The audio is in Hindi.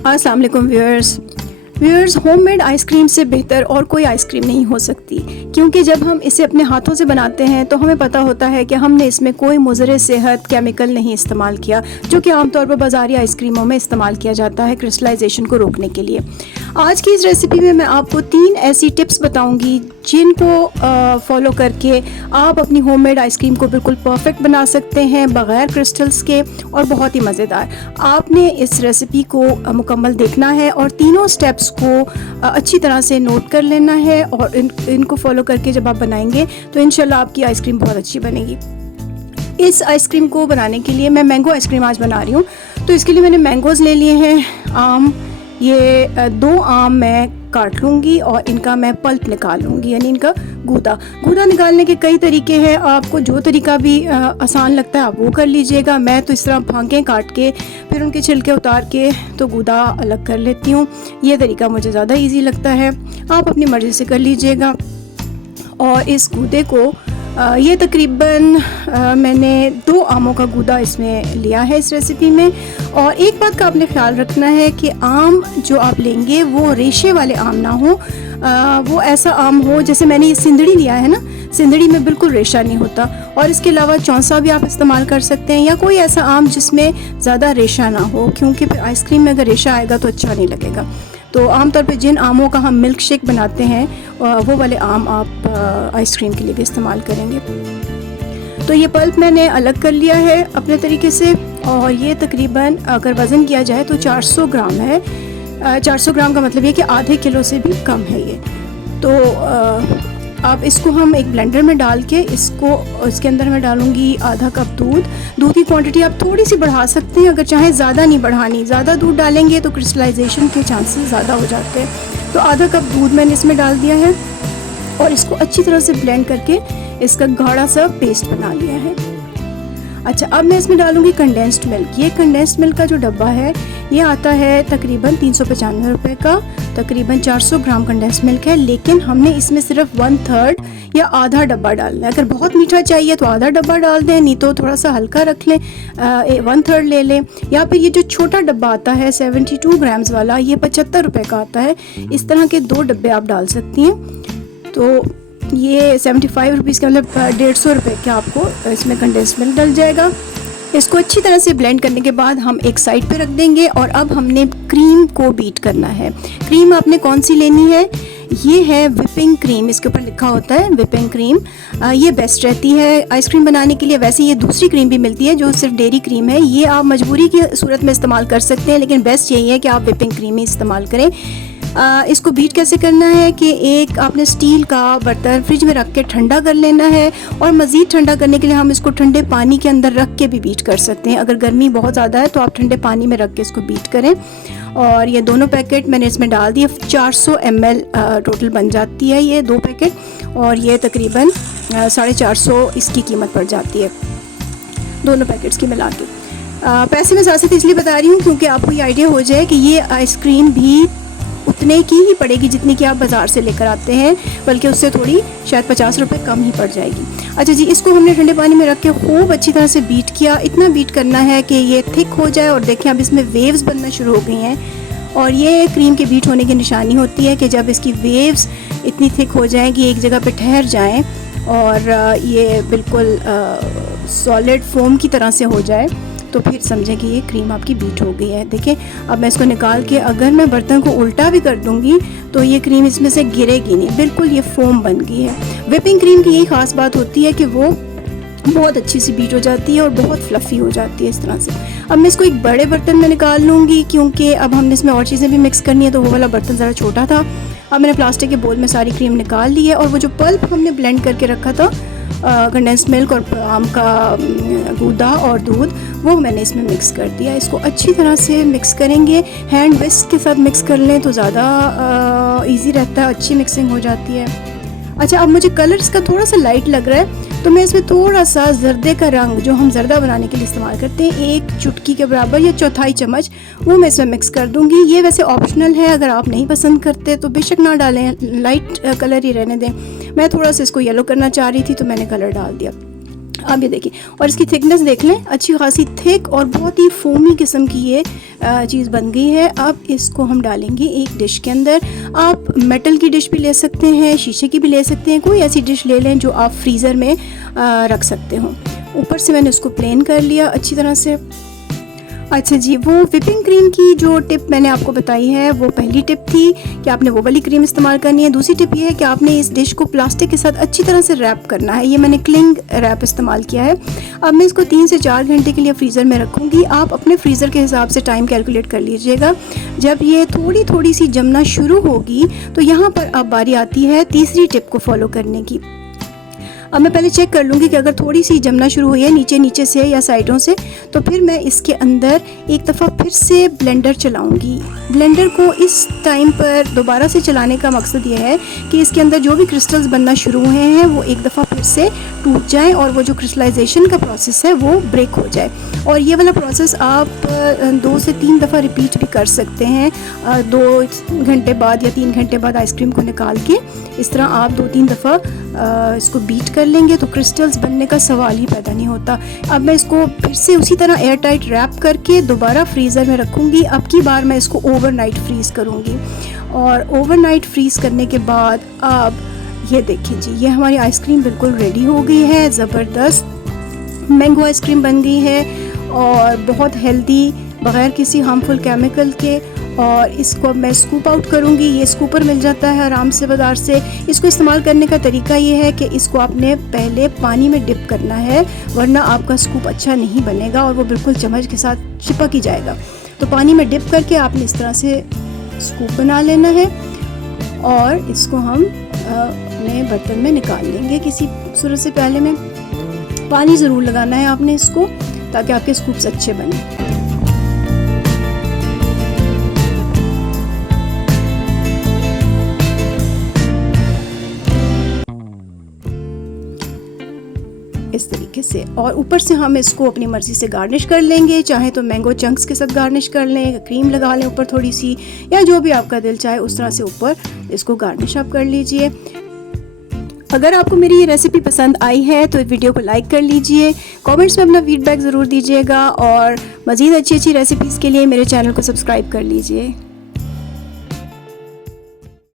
अस्सलाम वालेकुम व्यूअर्स, होममेड आइसक्रीम से बेहतर और कोई आइसक्रीम नहीं हो सकती, क्योंकि जब हम इसे अपने हाथों से बनाते हैं तो हमें पता होता है कि हमने इसमें कोई मुज़र सेहत केमिकल नहीं इस्तेमाल किया, जो कि आमतौर पर बाज़ारी आइसक्रीमों में इस्तेमाल किया जाता है क्रिस्टलाइजेशन को रोकने के लिए। आज की इस रेसिपी में मैं आपको 3 ऐसी टिप्स बताऊंगी जिनको फॉलो करके आप अपनी होममेड आइसक्रीम को बिल्कुल परफेक्ट बना सकते हैं बग़ैर क्रिस्टल्स के, और बहुत ही मज़ेदार। आपने इस रेसिपी को मुकम्मल देखना है और तीनों स्टेप्स को अच्छी तरह से नोट कर लेना है, और इनको फॉलो करके जब आप बनाएंगे तो इंशाल्लाह आपकी आइसक्रीम बहुत अच्छी बनेगी। इस आइसक्रीम को बनाने के लिए मैं मैंगो आइसक्रीम आज बना रही हूँ, तो इसके लिए मैंने मैंगोज़ ले लिए हैं, आम। ये 2 आम मैं काट लूँगी और इनका मैं पल्प निकाल लूँगी, यानी इनका गूदा निकालने के कई तरीके हैं। आपको जो तरीका भी आसान लगता है आप वो कर लीजिएगा। मैं तो इस तरह भांगें काट के फिर उनके छिलके उतार के तो गूदा अलग कर लेती हूँ। ये तरीका मुझे ज़्यादा इजी लगता है, आप अपनी मर्ज़ी से कर लीजिएगा। और इस गूदे को ये तकरीबन मैंने 2 आमों का गूदा इसमें लिया है इस रेसिपी में। और एक बात का आपने ख्याल रखना है कि आम जो आप लेंगे वो रेशे वाले आम ना हो, वो ऐसा आम हो, जैसे मैंने ये सिंदड़ी लिया है ना, सिंदड़ी में बिल्कुल रेशा नहीं होता। और इसके अलावा चौंसा भी आप इस्तेमाल कर सकते हैं, या कोई ऐसा आम जिसमें ज़्यादा रेशा ना हो, क्योंकि फिर आइसक्रीम में अगर रेशा आएगा तो अच्छा नहीं लगेगा। तो आमतौर पे जिन आमों का हम मिल्क शेक बनाते हैं वो वाले आम आप आइसक्रीम के लिए भी इस्तेमाल करेंगे। तो ये पल्प मैंने अलग कर लिया है अपने तरीके से, और ये तकरीबन अगर वज़न किया जाए तो 400 ग्राम है। 400 ग्राम का मतलब ये कि आधे किलो से भी कम है ये। तो अब इसको हम एक ब्लेंडर में डाल के इसके अंदर मैं डालूँगी आधा कप दूध की क्वांटिटी आप थोड़ी सी बढ़ा सकते हैं, अगर चाहें ज़्यादा नहीं बढ़ानी। ज़्यादा दूध डालेंगे तो क्रिस्टलाइजेशन के चांसेस ज़्यादा हो जाते हैं। तो आधा कप दूध मैंने इसमें डाल दिया है और इसको अच्छी तरह से ब्लेंड करके इसका गाढ़ा सा पेस्ट बना लिया है। अच्छा, अब मैं इसमें डालूँगी कंडेंस्ड मिल्क। ये कंडेंस्ड मिल्क का जो डब्बा है ये आता है तकरीबन 395 रुपये का। तकरीबन 400 ग्राम कंडेंस्ड मिल्क है, लेकिन हमने इसमें सिर्फ 1/3 या आधा डब्बा डालना है। अगर बहुत मीठा चाहिए तो आधा डब्बा डाल दें, नहीं तो थोड़ा सा हल्का रख लें, 1/3 ले लें। या फिर ये जो छोटा डब्बा आता है 72 ग्राम्स वाला, ये 75 रुपये का आता है। इस तरह के 2 डब्बे आप डाल सकती हैं। तो ये 75 रुपीज़ का मतलब 150 रुपये का आपको इसमें कंडेंस्ड मिल्क डल जाएगा। इसको अच्छी तरह से ब्लेंड करने के बाद हम एक साइड पे रख देंगे, और अब हमने क्रीम को बीट करना है। क्रीम आपने कौन सी लेनी है? ये है विपिंग क्रीम, इसके ऊपर लिखा होता है विपिंग क्रीम। ये बेस्ट रहती है आइसक्रीम बनाने के लिए। वैसे ये दूसरी क्रीम भी मिलती है जो सिर्फ डेयरी क्रीम है, ये आप मजबूरी की सूरत में इस्तेमाल कर सकते हैं, लेकिन बेस्ट यही है कि आप विपिंग क्रीम ही इस्तेमाल करें। इसको बीट कैसे करना है कि एक आपने स्टील का बर्तन फ्रिज में रख के ठंडा कर लेना है, और मज़ीद ठंडा करने के लिए हम इसको ठंडे पानी के अंदर रख के भी बीट कर सकते हैं। अगर गर्मी बहुत ज़्यादा है तो आप ठंडे पानी में रख के इसको बीट करें। और ये दोनों पैकेट मैंने इसमें डाल दिए। 400 ml टोटल बन जाती है ये 2 पैकेट, और ये तकरीबन 450 इसकी कीमत पड़ जाती है दोनों पैकेट्स की मिला के। पैसे में ज़्यादा इसलिए बता रही हूँ क्योंकि आपको ये आइडिया हो जाए कि ये आइसक्रीम भी उतने की ही पड़ेगी जितनी कि आप बाज़ार से लेकर आते हैं, बल्कि उससे थोड़ी शायद 50 रुपये कम ही पड़ जाएगी। अच्छा जी, इसको हमने ठंडे पानी में रख के खूब अच्छी तरह से बीट किया। इतना बीट करना है कि ये थिक हो जाए, और देखें अब इसमें वेव्स बनना शुरू हो गई हैं। और ये क्रीम के बीट होने की निशानी होती है कि जब इसकी वेव्स इतनी थिक हो जाएँ कि एक जगह पर ठहर जाएँ और ये बिल्कुल सॉलिड फोम की तरह से हो जाए, तो फिर समझें कि ये क्रीम आपकी बीट हो गई है। देखिए, अब मैं इसको निकाल के अगर मैं बर्तन को उल्टा भी कर दूंगी तो ये क्रीम इसमें से गिरेगी नहीं, बिल्कुल ये फोम बन गई है। व्हिपिंग क्रीम की यही ख़ास बात होती है कि वो बहुत अच्छी सी बीट हो जाती है और बहुत फ्लफ़ी हो जाती है इस तरह से। अब मैं इसको एक बड़े बर्तन में निकाल लूँगी, क्योंकि अब हमने इसमें और चीज़ें भी मिक्स करनी है, तो वो वाला बर्तन ज़रा छोटा था। अब मैंने प्लास्टिक के बोल में सारी क्रीम निकाल ली है, और वो जो पल्प हमने ब्लेंड करके रखा था कंडेंस्ड मिल्क और आम का गूदा और दूध, वो मैंने इसमें मिक्स कर दिया। इसको अच्छी तरह से मिक्स करेंगे, हैंड विस्क के साथ मिक्स कर लें तो ज़्यादा इजी रहता है, अच्छी मिक्सिंग हो जाती है। अच्छा, अब मुझे कलर इसका थोड़ा सा लाइट लग रहा है, तो मैं इसमें थोड़ा सा जर्दे का रंग जो हम जर्दा बनाने के लिए इस्तेमाल करते हैं, 1 चुटकी के बराबर या चौथाई चम्मच, वो मैं इसमें मिक्स कर दूंगी। ये वैसे ऑप्शनल है, अगर आप नहीं पसंद करते तो बेशक ना डालें, लाइट कलर ही रहने दें। मैं थोड़ा सा इसको येलो करना चाह रही थी तो मैंने कलर डाल दिया। आप ये देखिए, और इसकी थिकनेस देख लें, अच्छी खासी थिक और बहुत ही फोमी किस्म की ये चीज़ बन गई है। अब इसको हम डालेंगे एक डिश के अंदर। आप मेटल की डिश भी ले सकते हैं, शीशे की भी ले सकते हैं, कोई ऐसी डिश ले लें जो आप फ्रीज़र में रख सकते हो। ऊपर से मैंने उसको प्लेन कर लिया अच्छी तरह से। अच्छा जी, वो विपिंग क्रीम की जो टिप मैंने आपको बताई है वो पहली टिप थी कि आपने वो वाली क्रीम इस्तेमाल करनी है। दूसरी टिप ये है कि आपने इस डिश को प्लास्टिक के साथ अच्छी तरह से रैप करना है। ये मैंने क्लिंग रैप इस्तेमाल किया है। अब मैं इसको 3 से 4 घंटे के लिए फ्रीज़र में रखूँगी। आप अपने फ्रीज़र के हिसाब से टाइम कैलकुलेट कर लीजिएगा। जब ये थोड़ी थोड़ी सी जमना शुरू होगी तो यहाँ पर अब बारी आती है तीसरी टिप को फॉलो करने की। अब मैं पहले चेक कर लूँगी कि अगर थोड़ी सी जमना शुरू हुई है नीचे नीचे से या साइडों से, तो फिर मैं इसके अंदर एक दफ़ा फिर से ब्लेंडर चलाऊँगी। ब्लेंडर को इस टाइम पर दोबारा से चलाने का मकसद ये है कि इसके अंदर जो भी क्रिस्टल्स बनना शुरू हुए हैं वो एक दफ़ा फिर से टूट जाएं और वो जो क्रिस्टलाइजेशन का प्रोसेस है वो ब्रेक हो जाए। और ये वाला प्रोसेस आप 2 से 3 दफ़ा रिपीट भी कर सकते हैं। 2 घंटे बाद या 3 घंटे बाद आइसक्रीम को निकाल के इस तरह आप 2-3 दफ़ा इसको बीट कर लेंगे तो क्रिस्टल्स बनने का सवाल ही पैदा नहीं होता। अब मैं इसको फिर से उसी तरह एयर टाइट रैप करके दोबारा फ्रीज़र में रखूँगी। अब की बार मैं इसको ओवरनाइट फ्रीज़ करूँगी। और ओवरनाइट फ्रीज़ करने के बाद अब ये देखिए जी, ये हमारी आइसक्रीम बिल्कुल रेडी हो गई है। ज़बरदस्त मैंगो आइसक्रीम बन गई है और बहुत हेल्दी, बग़ैर किसी हार्मफुल केमिकल के। और इसको अब मैं स्कूप आउट करूँगी। ये स्कूपर मिल जाता है आराम से बाज़ार से। इसको इस्तेमाल करने का तरीका ये है कि इसको आपने पहले पानी में डिप करना है, वरना आपका स्कूप अच्छा नहीं बनेगा और वो बिल्कुल चम्मच के साथ चिपक ही जाएगा। तो पानी में डिप करके आपने इस तरह से स्कूप बना लेना है और इसको हम अपने बर्तन में निकाल लेंगे किसी सूरत से। पहले में पानी ज़रूर लगाना है आपने इसको, ताकि आपके स्कूप्स अच्छे बने। इस तरीके से, और ऊपर से हम इसको अपनी मर्ज़ी से गार्निश कर लेंगे। चाहे तो मैंगो चंक्स के साथ गार्निश कर लें, क्रीम लगा लें ऊपर थोड़ी सी, या जो भी आपका दिल चाहे उस तरह से ऊपर इसको गार्निश आप कर लीजिए। अगर आपको मेरी ये रेसिपी पसंद आई है तो वीडियो को लाइक कर लीजिए, कमेंट्स में अपना फीडबैक ज़रूर दीजिएगा और मज़ीद अच्छी अच्छी रेसिपीज़ के लिए मेरे चैनल को सब्सक्राइब कर लीजिए।